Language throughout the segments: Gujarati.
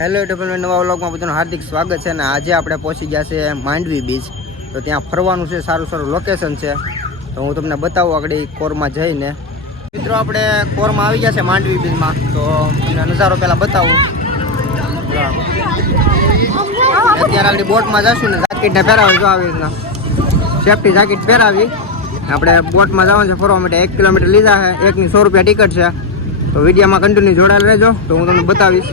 હેલો યુટ્યુબ નવા વ્લોગમાં બધાનું હાર્દિક સ્વાગત છે અને આજે આપણે પહોંચી ગયા છે માંડવી બીચ. તો ત્યાં ફરવાનું છે, સારું સારું લોકેશન છે, તો હું તમને બતાવું આગળ કોરમાં જઈને. મિત્રો આપણે કોરમાં આવી ગયા છે માંડવી બીચમાં, તો તમને નજારો પહેલાં બતાવું. અત્યારે આગળ બોટમાં જઈશું ને જાકેટને પહેરાવી, જો આવી રીતના સેફટી જાકેટ પહેરાવી આપણે બોટમાં જવાનું છે ફરવા માટે. 1 કિલોમીટર લીધા છે, એકની 100 રૂપિયા ટિકિટ છે. તો વિડીયોમાં કન્ટિન્યુ જોડાયેલ રહેજો, તો હું તમને બતાવીશ.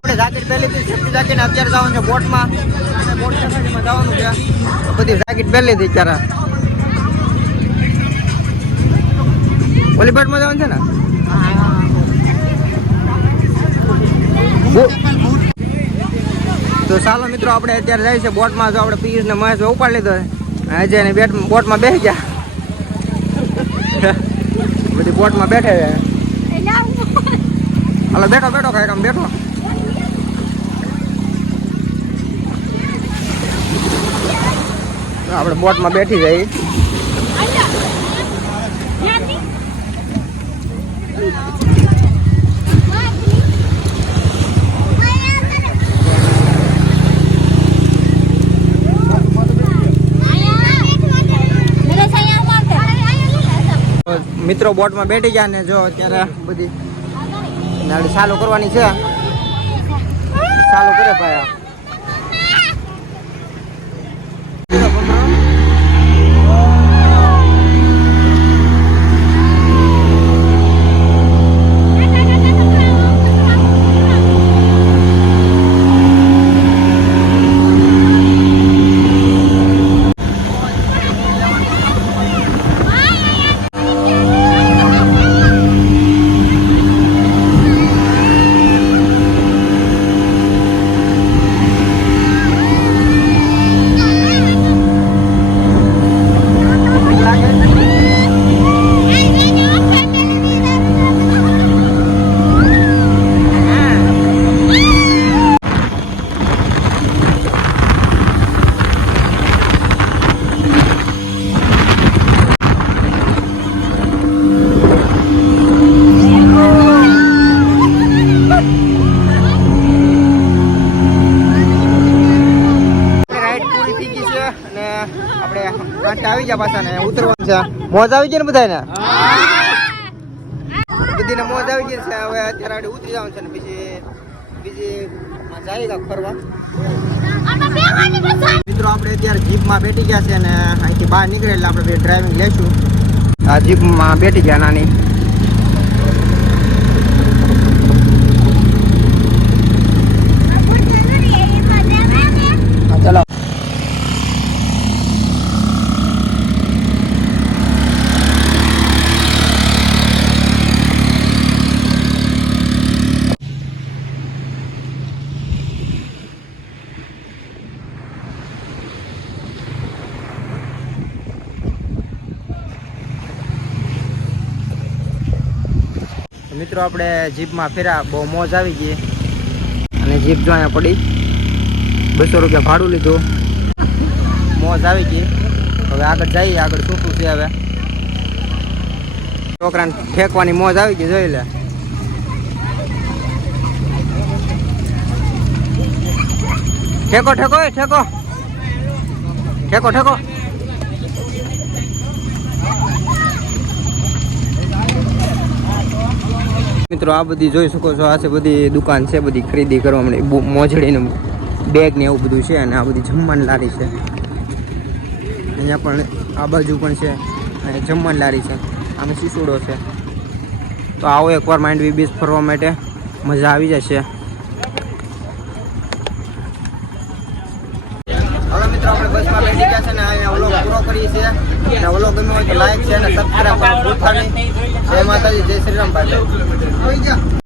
આપણે જાકેટ પહેલી હતી, સેફટી જાકેટ. અત્યારે જવાનું છે બોટમાં, બોટ સફારીમાં જવાનું છે. બધી જાકેટ પહેલી હતી. અત્યારે ઓલી બોટમાં જવાનું છે ને. તો ચાલો મિત્રો, આપણે અત્યારે જાય છે બોટમાં. જો આપણે પિયુષ ને મહેશ ઉપાડી લીધો આજે ને બોટમાં બેસી ગયા. બધી બોટમાં બેઠે છે. હાલો બેઠો બેઠો કાંઈ કામ બેઠો. આપણે બોટમાં બેઠી જઈએ. મિત્રો બોટમાં બેઠી ગયા ને જો અત્યારે બધી નાડી ચાલુ કરવાની છે. ચાલુ કરે ભાઈ. આવી ગયા પાછા ને ઉતરવાનું છે. મોજ આવી ગઈ ને બધાને, બધીને મોજ આવી ગઈ છે. હવે અત્યારે ઉતરી જવાનું છે ને બીજી જાય ફરવા. મિત્રો આપણે અત્યારે જીપમાં બેઠી ગયા છે ને અહીંથી બહાર નીકળે એટલે આપણે ડ્રાઇવિંગ લેશું. આ જીપમાં બેઠી ગયા નાની. ચલો મિત્રો, આપણે જીપમાં ફેર્યા, બહુ મોજ આવી ગઈ. અને જીપ જો અહીંયા પડી, 200 રૂપિયા ભાડું લીધું. મોજ આવી ગઈ. હવે આગળ જઈએ. આગળ શું છે હવે છોકરાને ફેંકવાની મોજ આવી ગઈ. જોઈ લે. ઠેકો ઠેકો ઠેકો ઠેકો ઠેકો. મિત્રો આ બધી જોઈ શકો છો, આ છે બધી દુકાન છે, બધી ખરીદી કરવા માટે મોજડી ને બેગ ને એવું બધું છે. અને આ બધી જમવાની લારી છે. અહીંયા પણ આ બાજુ પણ છે, અહીંયા જમવાની લારી છે. આમાં શીશોડો છે. તો આવો એકવાર માંડવી બીચ ફરવા માટે, મજા આવી જશે. હવે મિત્રો આપણે બસમાં બેઠી ગયા છે ને અહીંયા વ્લોગ પૂરો કરીએ છીએ. અને વ્લોગ ગમ્યો હોય તો લાઈક છે અને સબસ્ક્રાઈબ કરવાનું ભૂલતા નહીં. જય માતાજી, જય શ્રી રામ.